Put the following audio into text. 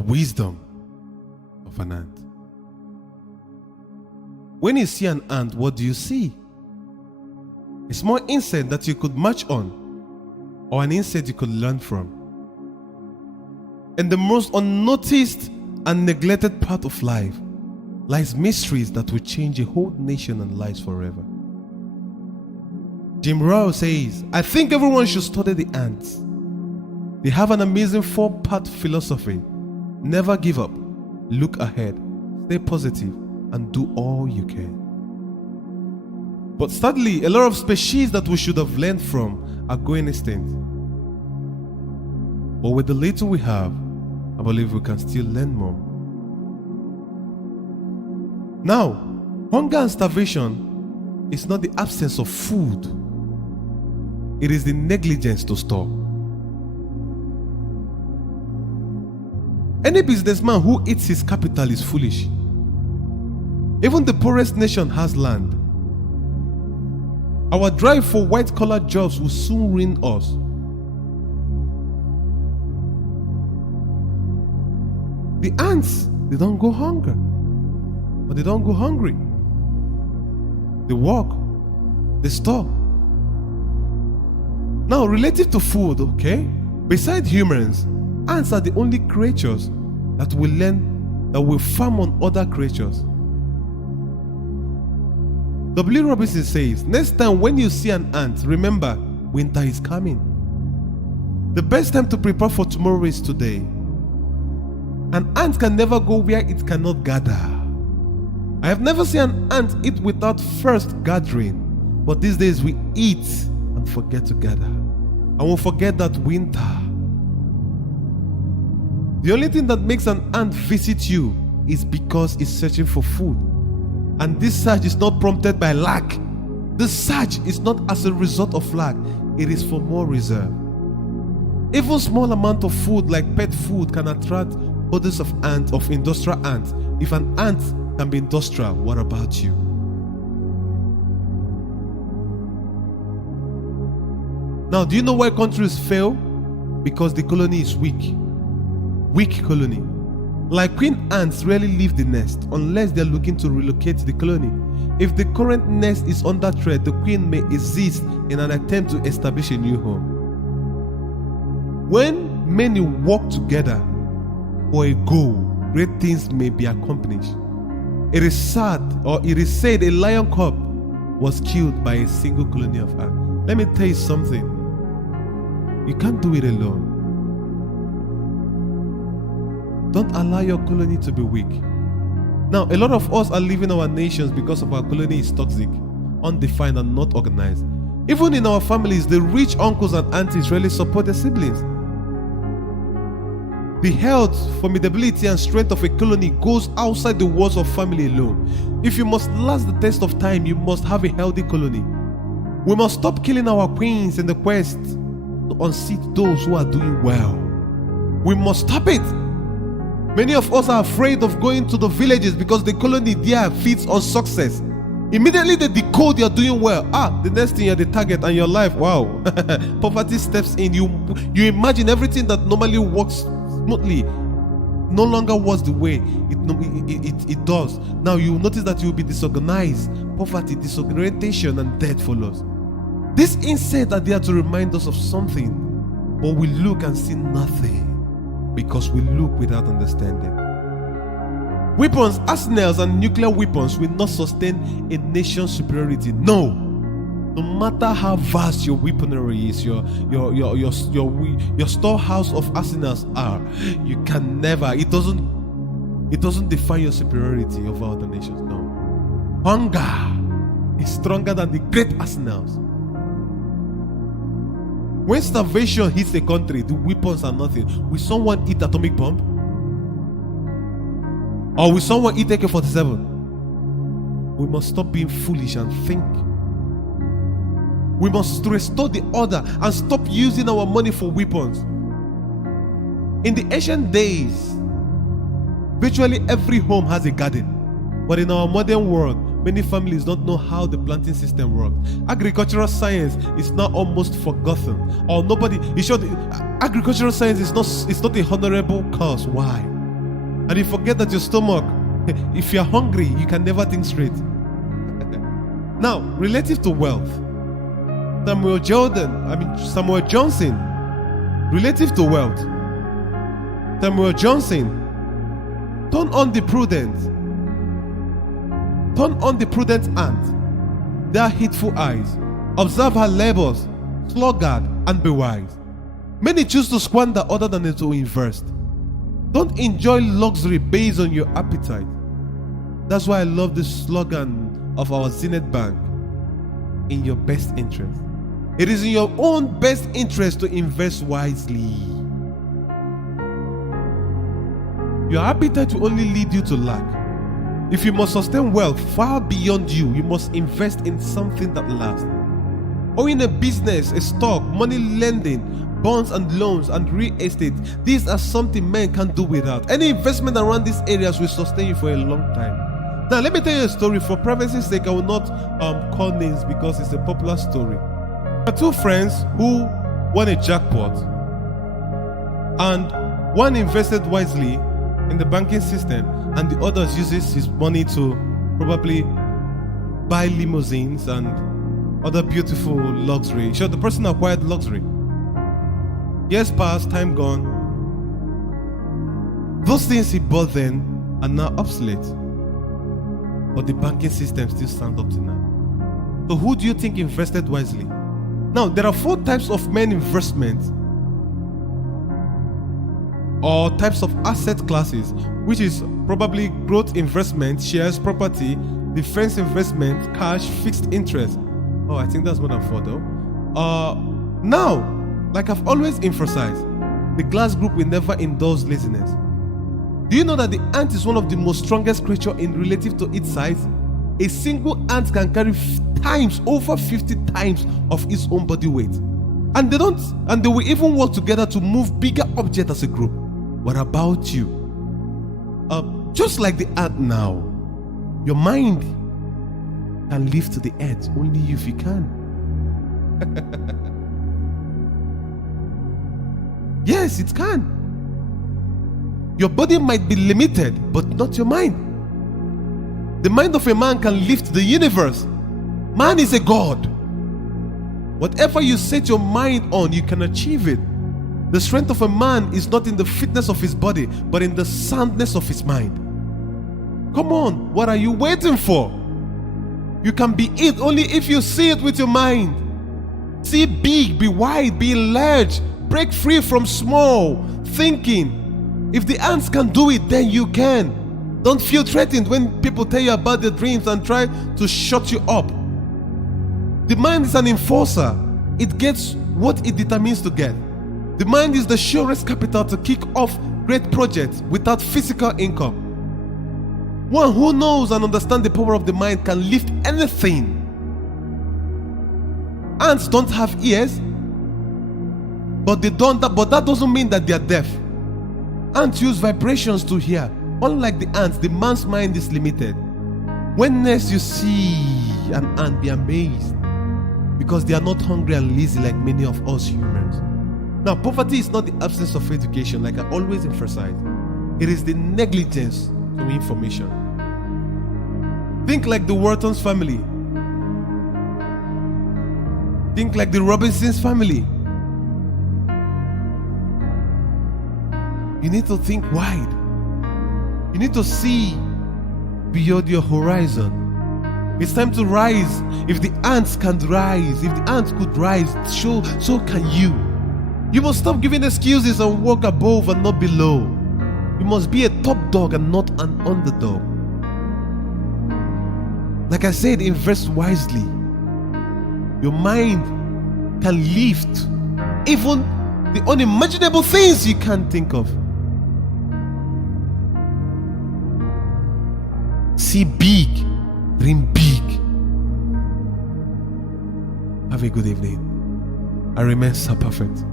wisdom of an ant. When you see an ant, what do you see? A small insect that you could march on, or an insect you could learn from. And the most unnoticed and neglected part of life lies mysteries that will change a whole nation and lives forever. Jim Rohn says, I think everyone should study the ants. They have an amazing 4-part philosophy. Never give up, look ahead, stay positive, and do all you can. But sadly, a lot of species that we should have learned from are going extinct. But with the little we have, I believe we can still learn more. Now, hunger and starvation is not the absence of food. It is the negligence to store. Any businessman who eats his capital is foolish. Even the poorest nation has land. Our drive for white-collar jobs will soon ruin us. The ants, they don't go hungry, but they don't go hungry. They walk, they store. Now, relative to food, okay? Beside humans, ants are the only creatures that will farm on other creatures. W. Robinson says, next time when you see an ant, remember, winter is coming. The best time to prepare for tomorrow is today. An ant can never go where it cannot gather. I have never seen an ant eat without first gathering, but these days we eat and forget to gather. And we'll forget that winter. The only thing that makes an ant visit you is because it's searching for food. And this search is not prompted by lack. This search is not as a result of lack. It is for more reserve. Even small amount of food like pet food can attract bodies of ants, of industrial ants. If an ant can be industrial, what about you? Now, do you know why countries fail? Because the colony is weak. Weak colony. Like queen ants rarely leave the nest unless they're looking to relocate the colony. If the current nest is under threat, the queen may exist in an attempt to establish a new home. When many work together for a goal, great things may be accomplished. It is said a lion cub was killed by a single colony of ants. Let me tell you something. You can't do it alone. Don't allow your colony to be weak. Now, a lot of us are leaving our nations because of our colony is toxic, undefined, and not organized. Even in our families, the rich uncles and aunties really support their siblings. The health, formidability, and strength of a colony goes outside the walls of family alone. If you must last the test of time, you must have a healthy colony. We must stop killing our queens in the quest to unseat those who are doing well. We must stop it. Many of us are afraid of going to the villages because the colony there feeds on success. Immediately they decode you're doing well. The next thing you're the target and your life, wow. Poverty steps in. You imagine everything that normally works smoothly no longer works the way it does. Now you notice that you'll be disorganized. Poverty, disorientation, and death follows. These insects are there to remind us of something, but we look and see nothing. Because we look without understanding. Weapons, arsenals, and nuclear weapons will not sustain a nation's superiority. No. No matter how vast your weaponry is, your storehouse of arsenals are, you can never. It doesn't define your superiority over other nations. No. Hunger is stronger than the great arsenals. When starvation hits a country, the weapons are nothing. Will someone eat atomic bomb? Or will someone eat AK-47? We must stop being foolish and think. We must restore the order and stop using our money for weapons. In the ancient days, virtually every home has a garden. But in our modern world, many families don't know how the planting system works. Agricultural science is now almost forgotten. Or nobody is sure agricultural science is not a honorable cause. Why? And you forget that your stomach, if you're hungry, you can never think straight. Now, relative to wealth, Samuel Johnson, relative to wealth, Samuel Johnson, turn on the prudent ant, their hateful eyes, observe her labors, sluggard and be wise. Many choose to squander other than to invest. Don't enjoy luxury based on your appetite. That's why I love the slogan of our Zenith Bank: in your best interest. It is in your own best interest to invest wisely. Your appetite will only lead you to lack. If you must sustain wealth far beyond you, you must invest in something that lasts. Or in a business, a stock, money lending, bonds and loans, and real estate. These are something men can't do without. Any investment around these areas will sustain you for a long time. Now, let me tell you a story. For privacy's sake, I will not call names because it's a popular story. There are two friends who won a jackpot, and one invested wisely in the banking system, and the other uses his money to probably buy limousines and other beautiful luxury. So the person acquired luxury. Years passed, time gone. Those things he bought then are now obsolete, but the banking system still stands up to now. So who do you think invested wisely? Now, there are 4 types of men investment, or types of asset classes, which is probably growth investment, shares, property, defense investment, cash, fixed interest. Oh, I think that's more than 4 though. Now, like I've always emphasized, the glass group will never indulge laziness. Do you know that the ant is one of the most strongest creatures in relative to its size? A single ant can carry over 50 times of its own body weight. And they will even work together to move bigger objects as a group. What about you? Just like the ant now, your mind can lift to the edge only if you can. Yes, it can. Your body might be limited, but not your mind. The mind of a man can lift the universe. Man is a god. Whatever you set your mind on, you can achieve it. The strength of a man is not in the fitness of his body, but in the soundness of his mind. Come on, what are you waiting for? You can be it only if you see it with your mind. See big, be wide, be large. Break free from small thinking. If the ants can do it, then you can. Don't feel threatened when people tell you about their dreams and try to shut you up. The mind is an enforcer. It gets what it determines to get. The mind is the surest capital to kick off great projects without physical income. One who knows and understands the power of the mind can lift anything. Ants don't have ears, but that doesn't mean that they are deaf. Ants use vibrations to hear. Unlike the ants, the man's mind is limited. When next you see an ant, be amazed, because they are not hungry and lazy like many of us humans. Now, poverty is not the absence of education, like I always emphasize. It is the negligence to information. Think like the Wharton's family. Think like the Robinson's family. You need to think wide. You need to see beyond your horizon. It's time to rise. If the ants can rise, if the ants could rise, so can you. You must stop giving excuses and walk above and not below. You must be a top dog and not an underdog. Like I said, invest wisely. Your mind can lift even the unimaginable things you can't think of. See big, dream big. Have a good evening. I remain so perfect.